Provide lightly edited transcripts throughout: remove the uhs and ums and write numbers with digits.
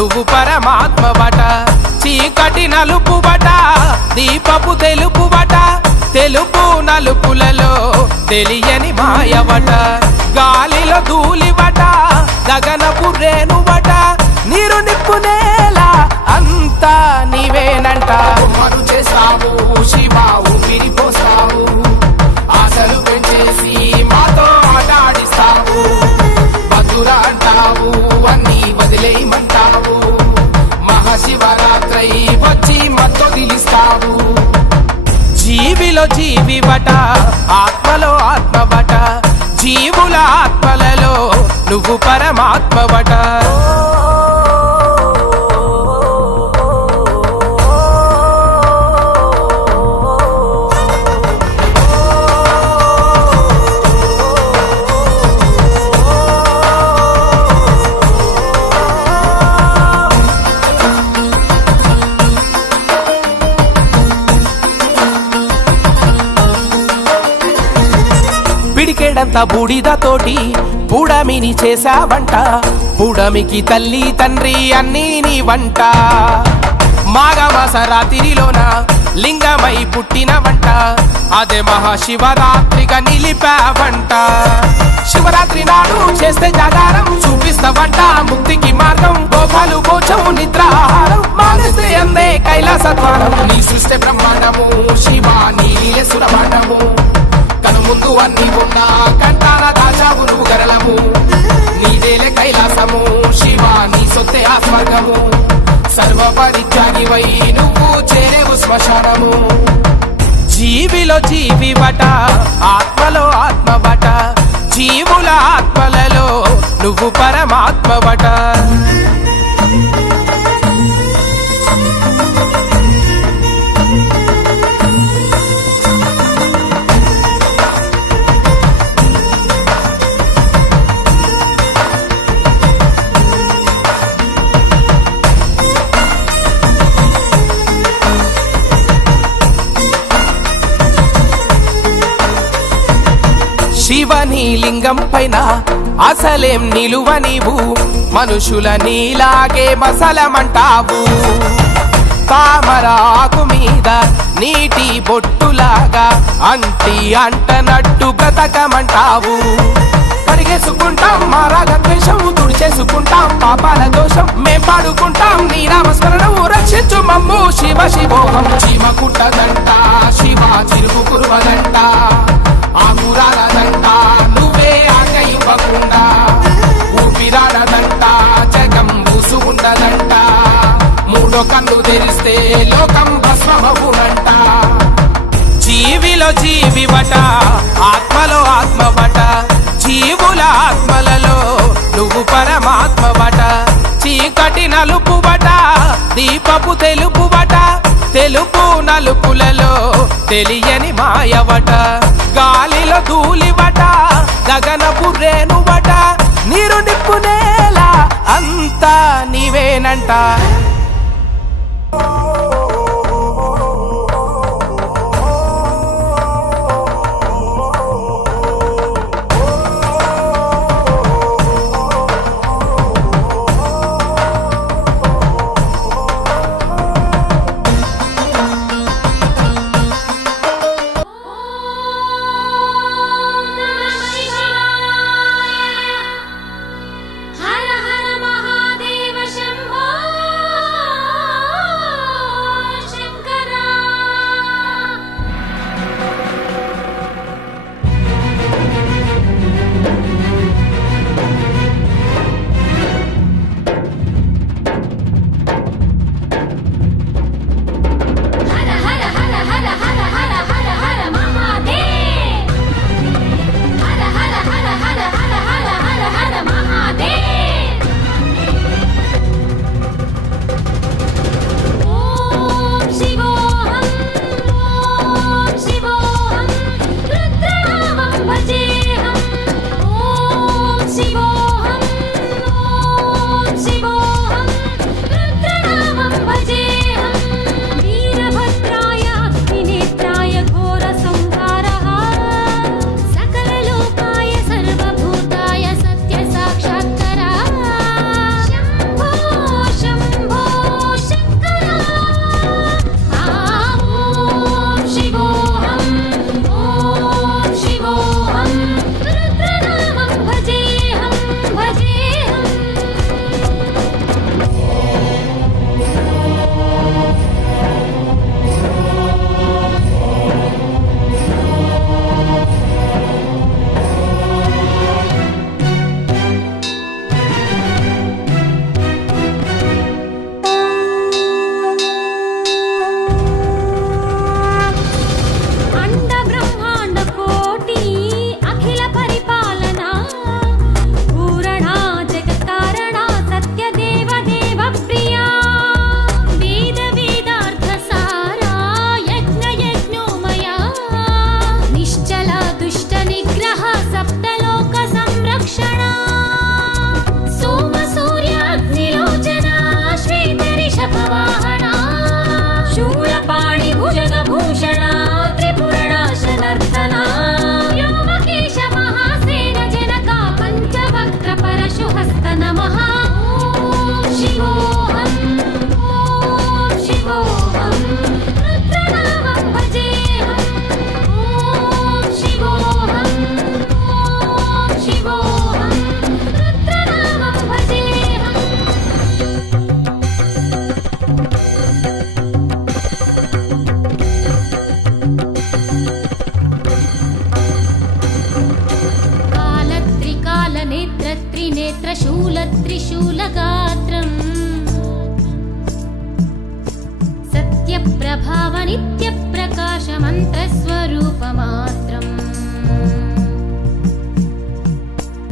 నువ్వు పరమాత్మవట చీకటి నలుపువట దీపపు తెలుపువట తెలుపు నలుపులలో తెలియని మాయవట గాలిలో ధూళివట గగనపు రేణువట నీరు నిప్పు నేల అంతా నీవేనంట మరు చేస్తావు శివ ఊపిరిపోస్తావు ఆశలు పెంచేసి మాతో ఆట ఆడిస్తావు మధుర అంటావు అన్నీ వదిలేయమంటావు మహాశివరాత్రై వచ్చి మత్తు దిలిస్తావు జీవిలో జీవివట ఆత్మలో ఆత్మవట జీవుల ఆత్మలలో నువ్వు పరమాత్మవట పిడికేడంత బూడిదతోటి పూడమిని చేశావంట పూడమికి తల్లి తండ్రి అన్నీ నీ వంట మాఘమాస రాత్రిలోన లింగమై పుట్టినవంట అదే మహాశివరాత్రిగా నిలిపావంట శివరాత్రి నాడు చేస్తే జాగారం చూపిస్తావంట ముక్తికి మార్గం గోపాలు గోచం నిద్రాహారం మానేస్తే అందే కైలాసద్వారం నీ సృష్టి బ్రహ్మాండము శివ నీలే సురభాండము కను ముందు అన్ని ఉన్నా కంటాన దాచావు నువ్వు గరళము నీదేలే కైలాసము శివ నీ సొత్తే ఆ స్వర్గము సర్వ పరిత్యాగివై నువ్వు చేరేవు శ్మశానము జీవిలో జీవివట ఆత్మలో ఆత్మవట జీవుల ఆత్మలలో నువ్వు పరమాత్మవట శివని లింగం పైన అసలేం నిలువ నీవు మనుషుల నీలాగే మసలమంటావు తామరాకు మీద నీటి బొట్టులాగా అంటి అంటనట్టు బ్రతకమంటావు కడిగేసుకుంటాం మా రాగద్వేషం తుడిచేసుకుంటాం పాపాల దోషం మేం పాడుకుంటాం నీ నామస్మరణము రక్షించు మమ్ము శివ శివోహం చీమ కుట్టదంట శివ చిరుగు కురువదంట ఆకురాలదంట నువ్వే ఆజ్ఞ ఇవ్వకుండా ఊపిరాడదంట జగం పూసుకుంటదంట మూడో కన్ను తెరిస్తే లోకం భస్మమవునంట జీవిలో జీవివట ఆత్మలో ఆత్మవట జీవుల ఆత్మలలో నువ్వు పరమాత్మవట చీకటి నలుపువట దీపపు తెలుపువట తెలుపు నలుపులలో తెలియని మాయవట గాలిలో ధూళివట గగనపు రేణువట నీరు నిప్పు నేల అంతా నీవేనంట హర హర మహాదేవ శంభో భూషణా త్రిపురనాశనర్దనా వ్యోమకేశ మహాసేన జనకా పంచవక్ర పరశుహస్త నమః ఓం శివోహం ఓం శివోహం రుద్రనామం భజేహం ఓం శివోహం ఓం శివోహం రుద్రనామం భజేహం त्रिनेत्रशूलत्रिशूलगात्रम् सत्यप्रभावनित्यप्रकाशमन्तस्वरूपमात्रम्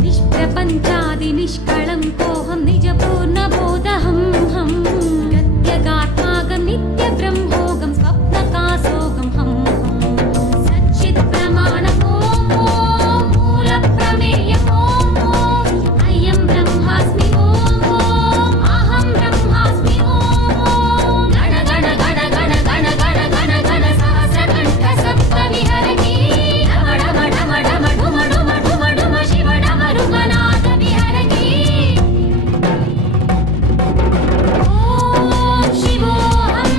निष्प्रपञ्चादिनिष्कळङ्कोऽहं निजपूर्णबोधहं हं प्रत्यगात्मागं नित्यब्रह्मोगं स्वप्नकासोगं हं सच्चित्प्रमाणम् ॐ मूलप्रमेयम् अयं ब्रह्मास्मि ॐ अहं ब्रह्मास्मि ॐ गण गण गण गण गण गण गण गण सहस्रकण्ठ सप्तविहरति डम डम डम डम डुम डुम डुम डुम शिव डमरुगनाथ विहरति ॐ शिवोऽहं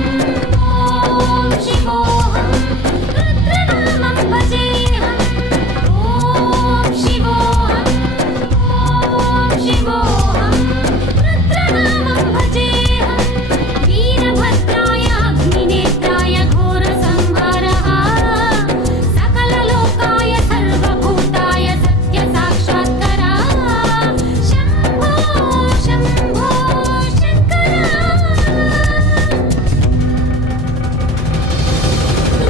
ॐ शिवोऽहं रुद्रनामं भजेऽहं ॐ शिवोऽहं ॐ शिवोऽहं रुद्रनामं भजेऽहं वीरभद्राय अग्निनेत्राय घोरसंहारः सकललोकाय सर्वभूताय सत्यसाक्षात्करा शम्भो शम्भो शङ्करा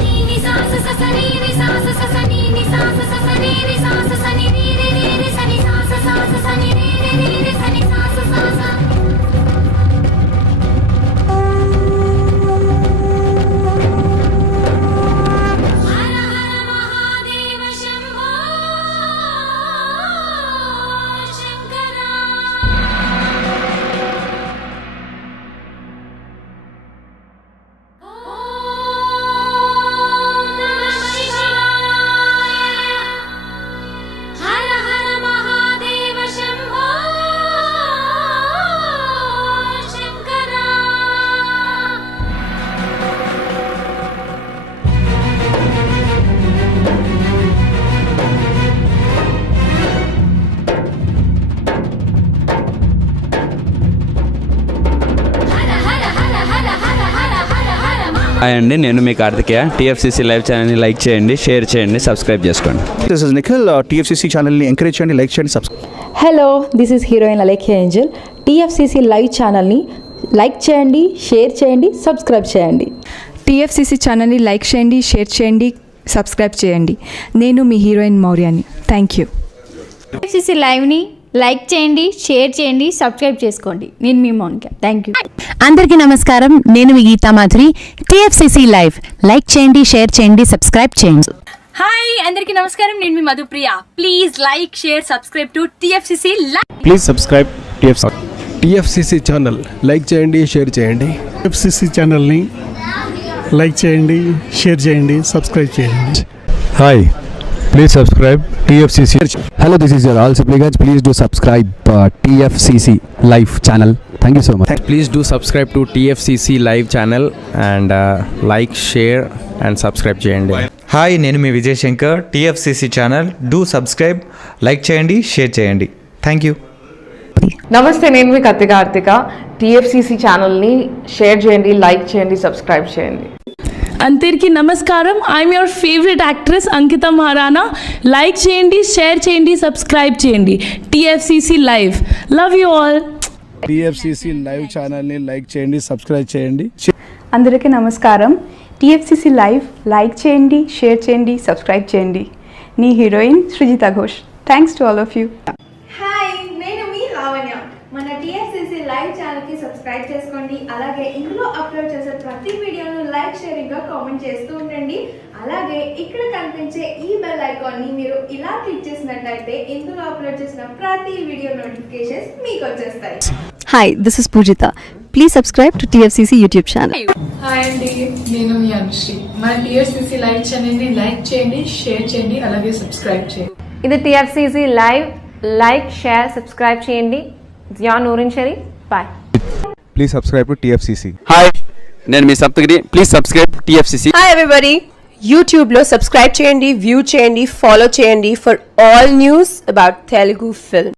नी सा स स स नी नी सा स स स नी नी सा स स स नी नी सा स स नी नी नी नी नी स नी सा स स नी नी नी नी नी स नी सा स स हर हर महादेव शम्भो शङ्करा हर हर महादेव शम्भो शङ्करा हर हर हर हर हर हर हर हर महा హాయ్ అండి, నేను మీ కార్తికేయ. టీఎఫ్సీసీ లైవ్ ఛానల్ని లైక్ చేయండి, షేర్ చేయండి, సబ్స్క్రైబ్ చేసుకోండి. This is Nikhil. టీఎఫ్సీసీ ఛానల్ని ఎంకరేజ్ చేయండి, లైక్ చేయండి, subscribe. Hello, this is heroine Alekhya Angel. TFCC live ఛానల్ని లైక్ చేయండి, షేర్ చేయండి, సబ్స్క్రైబ్ చేయండి. టీఎఫ్సీసీ ఛానల్ని లైక్ చేయండి, షేర్ చేయండి, సబ్స్క్రైబ్ చేయండి. నేను మీ heroine Mouryani. Thank you. TFCC లైవ్ని లైక్ చేయండి, షేర్ చేయండి, సబ్స్క్రైబ్ చేసుకోండి. నేను మీ మౌనిక. Thank you. అందరికీ నమస్కారం, నేను మీ Geetha Madhuri. TFCC live like చేయండి, షేర్ చేయండి, సబ్స్క్రైబ్ చేయండి. హాయ్ అందరికీ నమస్కారం, నేను మీ Madhupriya. Please like share subscribe to TFCC live. Please subscribe TFCC channel. Like చేయండి, షేర్ చేయండి. టీఎఫ్సీసీ ఛానల్ని లైక్ చేయండి, షేర్ చేయండి, సబ్స్క్రైబ్ చేయండి. Hi, please subscribe TFCC. Hello, this is your all Sipligunj. Please do subscribe TFCC live channel. Thank you so much. Please do subscribe to TFCC live channel and like, share and subscribe చేయండి. Hi, నేను మీ Vijay Shankar. TFCC channel do subscribe, like చేయండి, share చేయండి. Thank you. నమస్తే, నేను మీ Karthika. TFCC ఛానల్ని share చేయండి, లైక్ చేయండి, సబ్స్క్రైబ్ చేయండి. అందరికీ నమస్కారం. I'm your favourite actress Ankita Maharana. Like చేయండి, షేర్ చేయండి, సబ్స్క్రైబ్ చేయండి. TFCC live. Love you all. TFCC live ఛానల్ని లైక్ చేయండి, సబ్స్క్రైబ్ చేయండి. అందరికీ నమస్కారం. టీఎఫ్సీసీ లైవ్ లైక్ చేయండి, షేర్ చేయండి, సబ్స్క్రైబ్ చేయండి. నీ heroine Srujitha Ghosh. Thanks to all of you. Hi, నేను మీ లావణ్య. మన టీఎఫ్సీసీ లైవ్ ఛానల్కి సబ్స్క్రైబ్ చేసుకోండి. అలాగే ఇందులో అప్లోడ్ చేసే ప్రతి వీడియోను లైక్, షేరింగ్గా కామెంట్ చేస్తూ ఉండండి. అలాగే ఇక్కడ కనిపించే ఈ బెల్ ఐకాన్ని మీరు ఇలా క్లిక్ చేసినట్లయితే ఇందులో అప్లోడ్ చేసిన ప్రతి వీడియో నోటిఫికేషన్స్ మీకు వచ్చేస్తాయి. Hi, this is Poojitha. Please subscribe to TFCC YouTube channel. Hi అండి, నేను మీ అనుశ్రీ. మన TFCC లైవ్ ఛానల్ని లైక్ చేయండి, షేర్ చేయండి, అలాగే సబ్స్క్రైబ్ చేయండి. ఇది TFCC live. Like, share, subscribe చేయండి. జియా Noorin Shereef. Bye. Please subscribe to TFCC. Hi, నేను మీ Saptagiri. Please subscribe TFCC. Hi everybody, యూట్యూబ్లో సబ్స్క్రైబ్ చేయండి, వ్యూ చేయండి, ఫాలో చేయండి for all news about Telugu film.